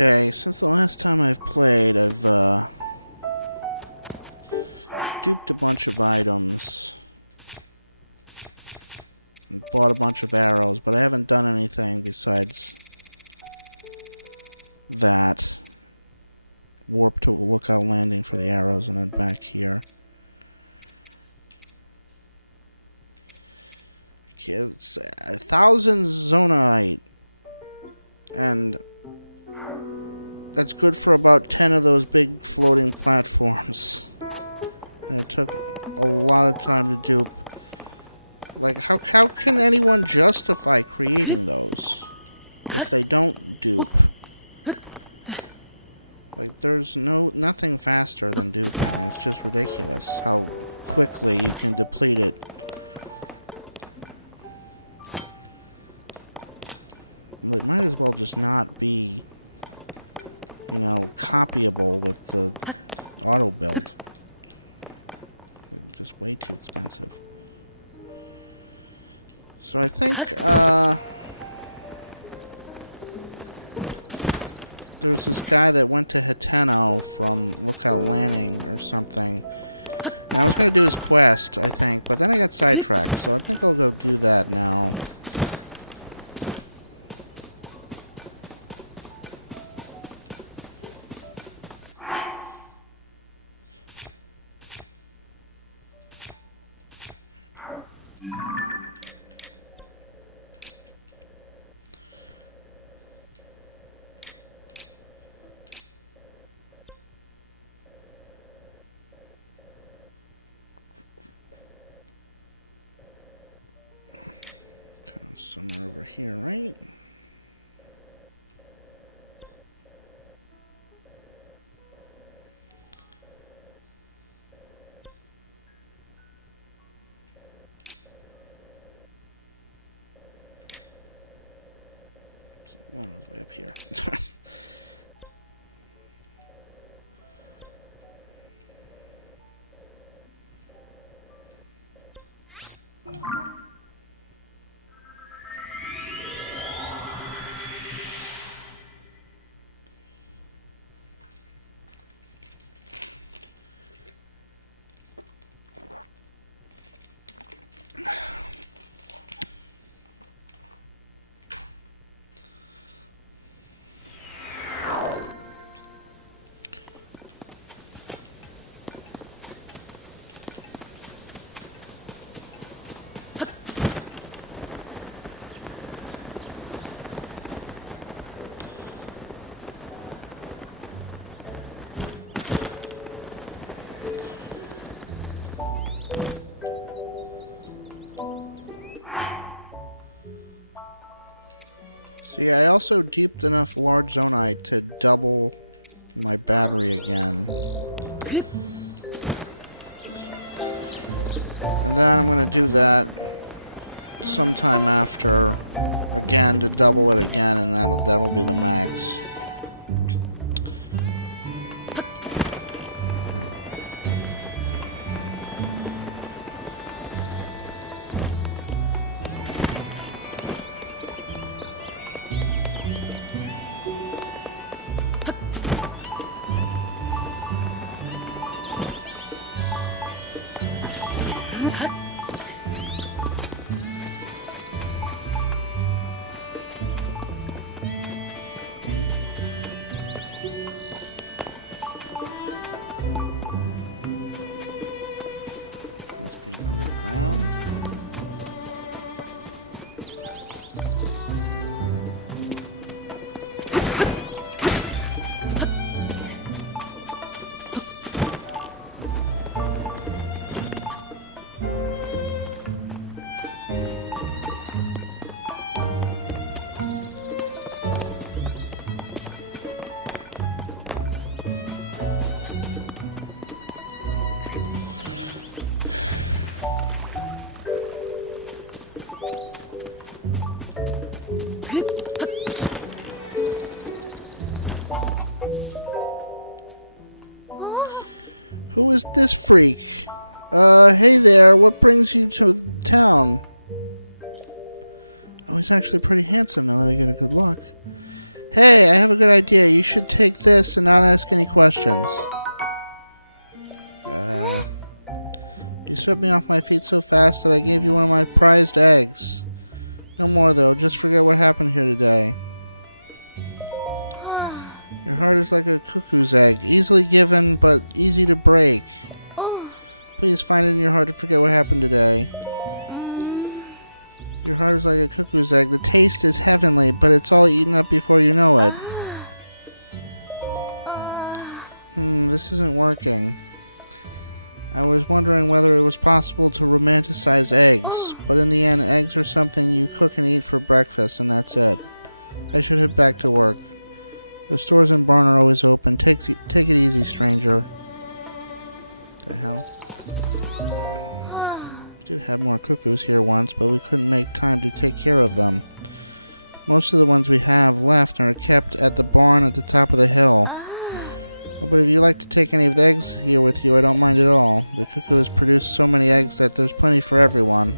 Okay, since the last time I've played, I've duped a bunch of items and bought a bunch of arrows, but I haven't done anything besides that. Warp to Lookout Landing for the arrows and then back here. Okay, it's 1,000 zonite, and that's good for about 10 of those big floating platforms. And it took a lot of time to dupe. Like, how can anyone justify creating those if they don't dupe? Like, there's nothing faster than duping. It's just ridiculous how quickly you can deplete it. It might as well just not be, you know, copyable with the auto build. It's just way too expensive. So I think, there's this guy that went to Hiteno from Lookout Landing or something. And I was going to do his quest, I think, but then I got sidetracked, so I think I'll go do that now. Somewhere over here, right? One was way up here. See, I also duped enough large zonite to double my battery again. And then I'm going to do that sometime after again to double it again, and that'll be the max. Must be underground. Who is this freak? Hey there, what brings you to town? Oh, he's actually pretty handsome now that I get a good look. Hey, I have a good idea. You should take this and not ask any questions. You swept me off my feet so fast that I gave you one of my prized eggs. No more, though. Just forget what happened here today. Your heart is like a cuckoo's egg. Easily given, but easy to break. Please find it in your heart to forget what happened today. Your heart is like a cuckoo's egg. The taste is heavenly, but it's all eaten up before you know it. This isn't working. I was wondering whether it was possible to romanticize eggs, but in the end, eggs are something you cook and eat for breakfast, and that's it. I should head back to work. The stores and barn are always open. Take it easy, stranger. The hell? We did have more cuckoos here once, but we couldn't make time to take care of them. Most of the ones we have left are kept at the barn at the top of the hill. But if you like to take any of the eggs here with you, I don't mind at all. The cuckoos produce so many eggs that there's plenty for everyone.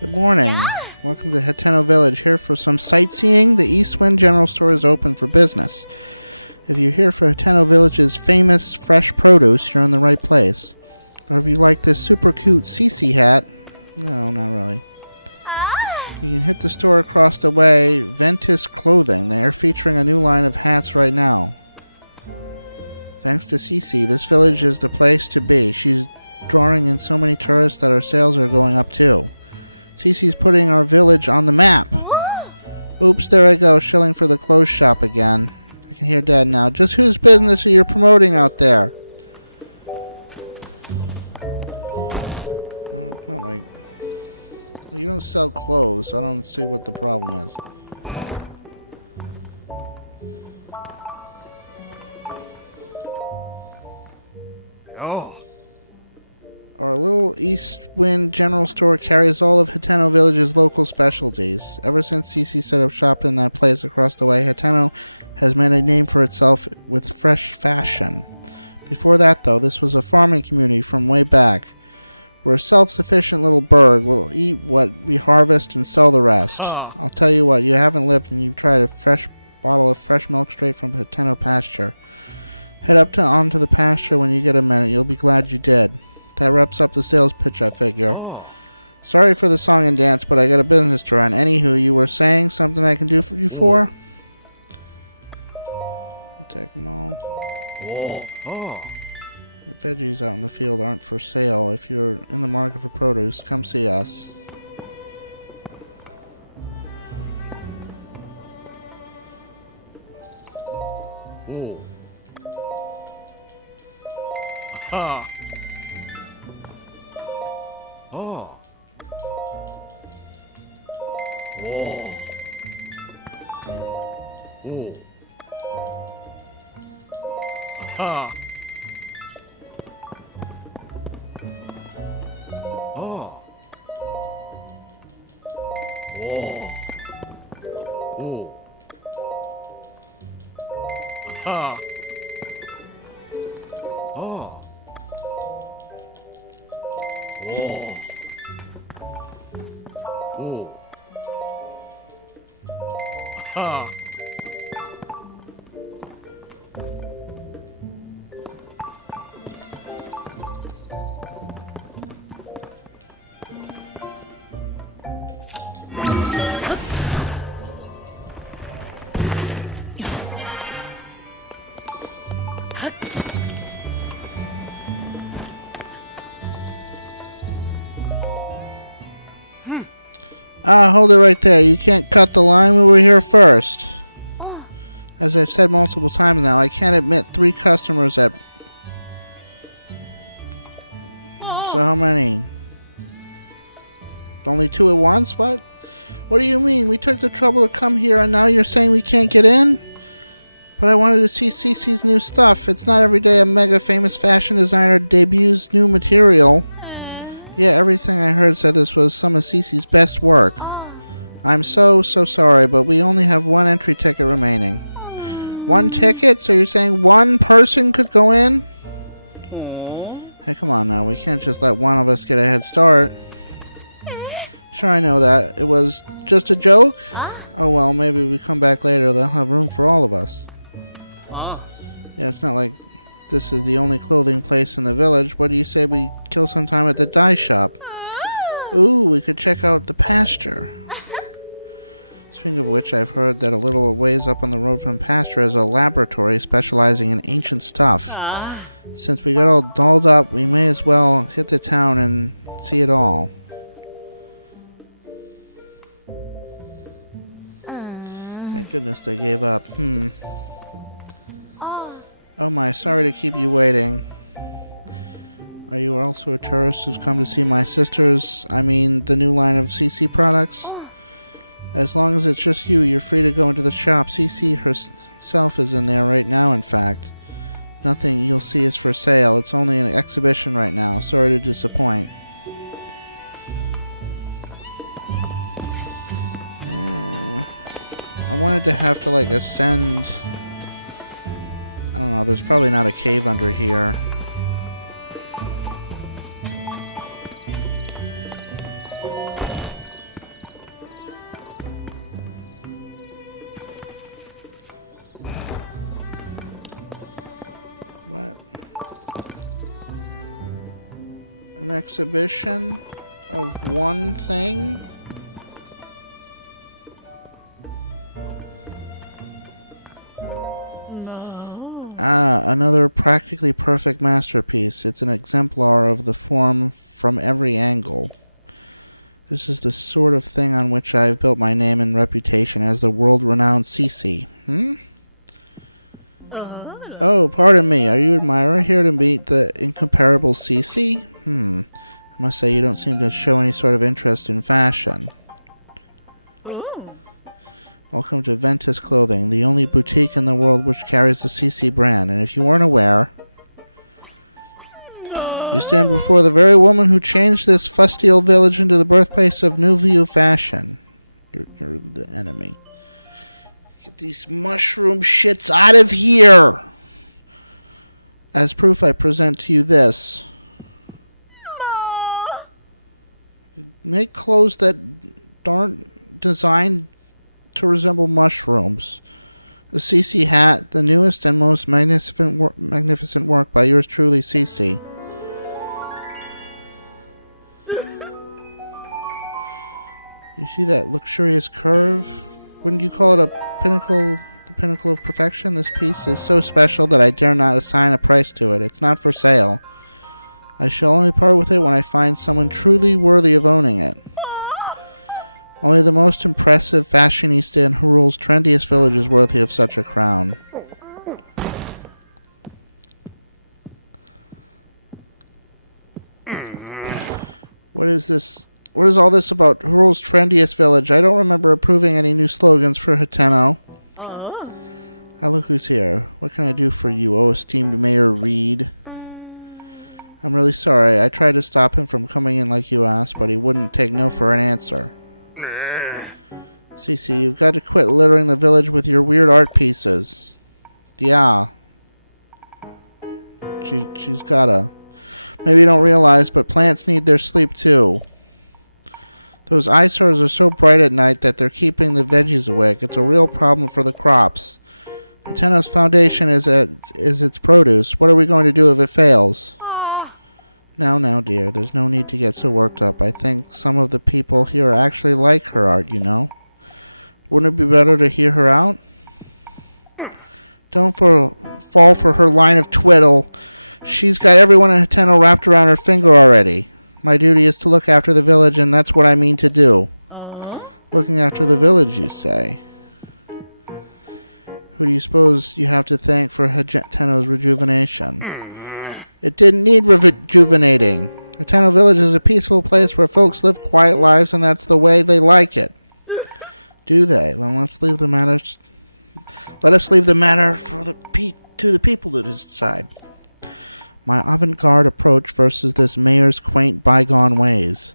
Good morning. Welcome to Hateno Village. Here for some sightseeing. The East Wind General Store is open for business. If you're here for Hateno Village's famous fresh produce, you're in the right place. Or if you like this super cute CC hat, no, not really. You can hit the store across the way, Ventus Clothing. They are featuring a new line of hats right now. Thanks to CC, this village is the place to be. She's drawing in so many tourists that our sales are going up too. Cece's putting our village on the map. Oops, there I go, shilling for the clothes shop again. I can hear Dad now. Just whose business are you promoting out there? Well, not like... Well, you don't sell clothes, so I don't see what the problem is. Oh. Our little East Wind General Store carries all of Hateno Village's local specialties. Ever since Cece set up shop in that place across the way, Hateno has made a name for itself with fresh fashion. Before that, though, this was a farming community from way back. We're a self-sufficient little burg. We'll eat what we harvest and sell the rest. I'll tell you what, you haven't lived and you've tried a fresh bottle of fresh milk straight from Hateno pasture. Head onto the pasture when you get a minute. You'll be glad you did. That wraps up the sales pitch, I figure. Sorry for the song and dance, but I got a business to run. Anywho, you were saying something I can do for you for? Take them all. The veggies out in the field aren't for sale. If you're in the market for produce, come see us. Ah, hold it right there. You can't cut the line. We were here first. As I've said multiple times now, I can't admit 3 customers at... So how many? Only 2 at once? What? What do you mean? We took the trouble to come here and now you're saying we can't get in? But I wanted to see CC's new stuff. It's not every day a mega famous fashion designer debuts new material. Yeah, everything I heard said this was some of CC's best work. I'm so sorry, but we only have 1 entry ticket remaining. 1 ticket? So you're saying 1 person could go in? Hey, come on now. We can't just let one of us get a head start. Sure, I know that. It was just a joke? Oh, well, maybe we come back later. They'll have room for all of us. Yeah, it's not like this is the only clothing place in the village. What do you say we kill some time at the dye shop? Ooh, we could check out the pasture. Speaking of which, I've heard that a little ways up on the road from pasture is a laboratory specializing in ancient stuff. Since we got all dolled up, we may as well hit the town and see it all. Thank goodness they gave up. Oh my, sorry to keep you waiting. Are you also a tourist who's come to see my sister's, the new line of CC products? As long as it's just you, you're free to go into the shop. CC herself is in there right now, in fact. Nothing you'll see is for sale. It's only an exhibition right now. Sorry to disappoint. I wanted to have to, ascend... I don't know, there's probably not a cave under here. What? An exhibition of one thing? Another practically perfect masterpiece. It's an exemplar of the form from every angle. This is the sort of thing on which I've built my name and reputation as the world-renowned CC. Oh, pardon me. Are you admirer here to meet the incomparable CC? I must say you don't seem to show any sort of interest in fashion. Welcome to Ventus Clothing, the only boutique in the world which carries the CC brand. And if you weren't aware, you stand before the very woman who changed this fusty old village into the birthplace of new view fashion. You're the enemy. Get these mushroom shits out of here! As proof, I present to you this. Make clothes that aren't designed to resemble mushrooms. The CC hat, the newest and most magnificent work by yours truly, CC. You see that luxurious curve? Wouldn't you call it a pinnacle, the pinnacle of perfection? This piece is so special that I dare not assign a price to it. It's not for sale. I shall only part with it when I find someone truly worthy of owning it. Only the most impressive fashionista in Hyrule's trendiest village is worthy of such a crown. What is this? What is all this about Hyrule's trendiest village? I don't remember approving any new slogans for Hateno. Ah, look who's here. What can I do for you, oh esteemed Mayor Reed? I'm really sorry. I tried to stop him from coming in like you asked, but he wouldn't take no for an answer. CC, you've got to quit littering the village with your weird art pieces. Yeah. She's gotta. Maybe you don't realize, but plants need their sleep too. Those eyesores are so bright at night that they're keeping the veggies awake. It's a real problem for the crops. Hateno's foundation is its produce. What are we going to do if it fails? Now, dear, there's no need to get so worked up. I think some of the people here actually like her art, you know. Wouldn't it be better to hear her out? Don't fall for her line of twiddle. She's got everyone in Hateno wrapped around her finger already. My duty is to look after the village, and that's what I mean to do. Looking after the village, you say? Who do you suppose you have to thank for Tenno's rejuvenation? It didn't need rejuvenating. Tenno Village is a peaceful place where folks live quiet lives, and that's the way they like it. Do they? Well, let us leave the matter for to the people to decide. My avant-garde approach versus this mayor's quaint bygone ways.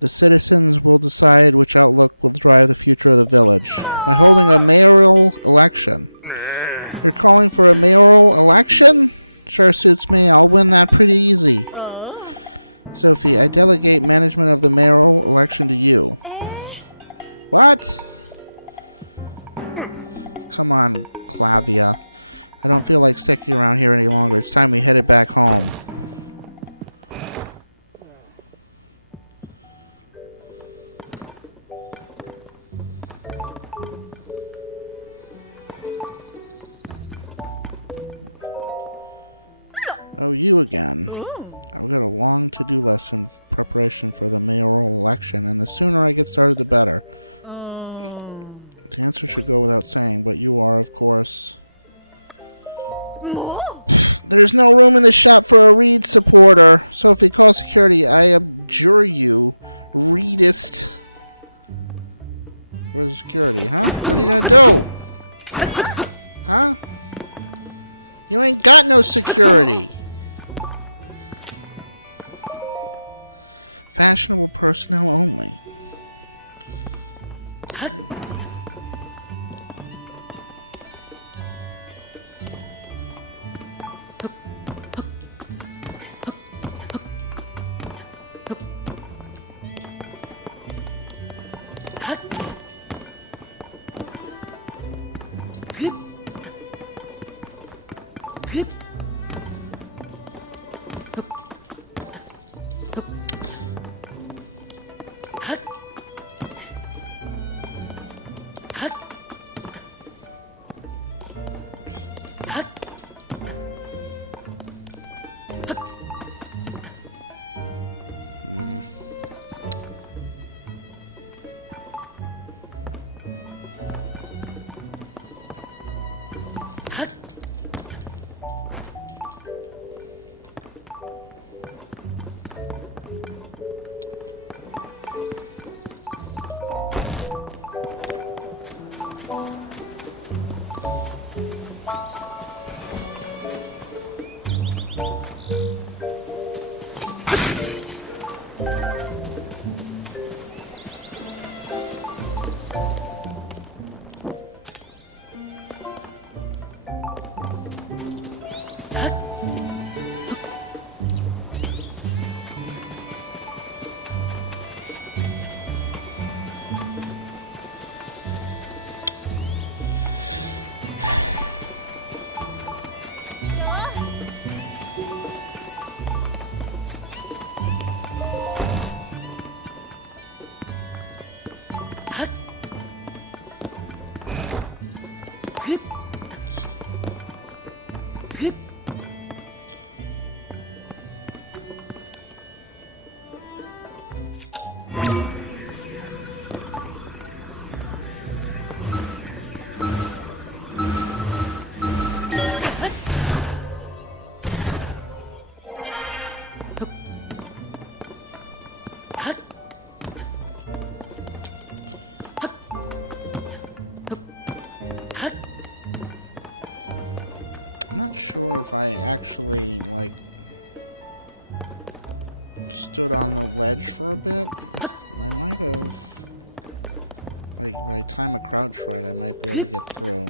The citizens will decide which outlook will drive the future of the village. By holding a mayoral election. You're calling for a mayoral election? Sure suits me. I'll win that pretty easy. Sophie, I delegate management of the mayoral election to you. What? Come on, Clavia. I don't feel like sticking around here any longer. It's time we headed back home. Oh, you again. I've got a long to-do list in preparation for the mayoral election, and the sooner I get started, the better. The answer should go without saying, but you are, of course... There's no room in the shop for a Reed supporter. Sophie, call security. I abjure you, Reedist. Where's security, huh? What are you gonna do? Huh? You ain't got no security. Fashionable personnel only. I'm not sure if I actually, like, stood on the ledge for a bit. I might have. Like, by the time I crouch right, I might be able to get through.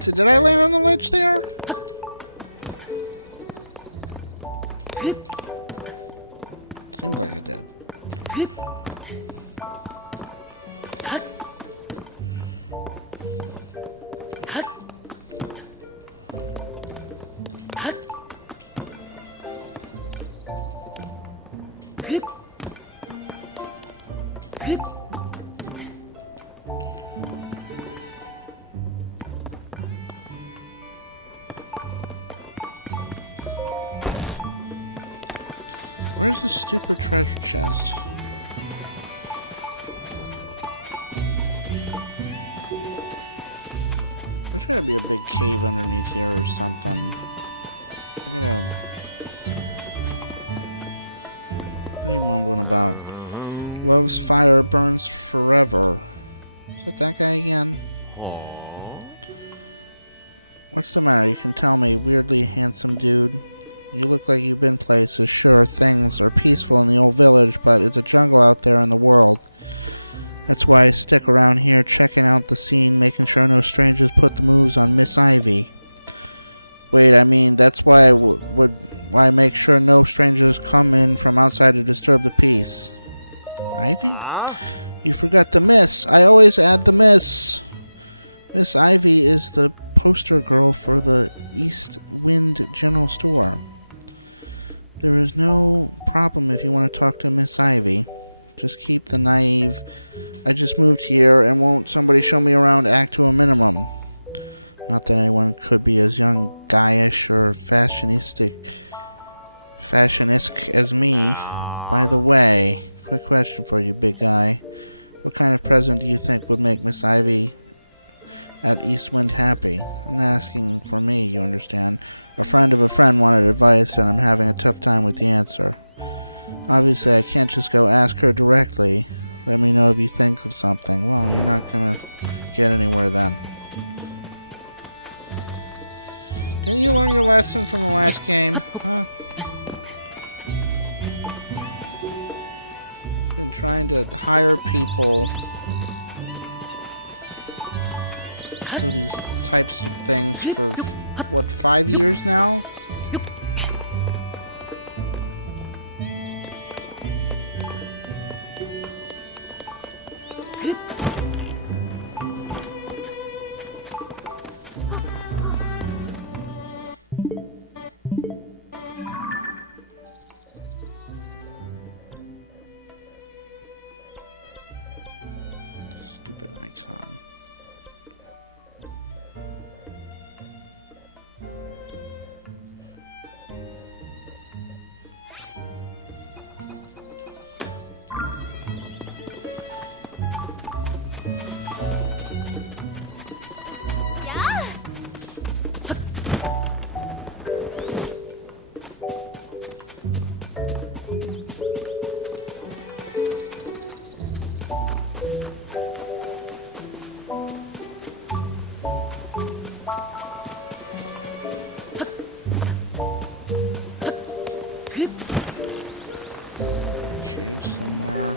So did I land on the ledge there? Seems like I did. Where's the stupid treasure chest? There's gotta be a big cave underneath here or something. I gotta... What are you mumbling about? Love's fire burns forever. Is that guy again? What's the matter? You can tell me, weirdly handsome dude. You look like you've been places. Sure, things are peaceful in the old village, but it's a jungle out there in the world. That's why I stick around here checking out the scene, making sure no strangers put the moves on Miss Ivy. Wait, I mean, that's why why I make sure no strangers come in from outside to disturb the peace. Ivy? You forgot the miss. I always add the miss. Miss Ivy is the poster girl for the East Wind General Store. There is no problem if you want to talk to Miss Ivy. Just keep the naive, I just moved here and won't somebody show me around act to a minimum. Not that anyone could be as young, guyish, or fashionistic as me. By the way, quick question for you, big guy. What kind of present do you think would make Miss Ivy at Eastwind happy? I'm not asking for me, you understand. A friend of a friend wanted advice, and I'm having a tough time with the answer. Obviously, I can't just go ask her directly. Let me know if you think of something. Well, you're not gonna get anywhere then. Didn't you learn your lesson from the last game? Huh? Been trying to hire people for these types of things for, what, 5 years now? Stupid icon. Cave somewhere.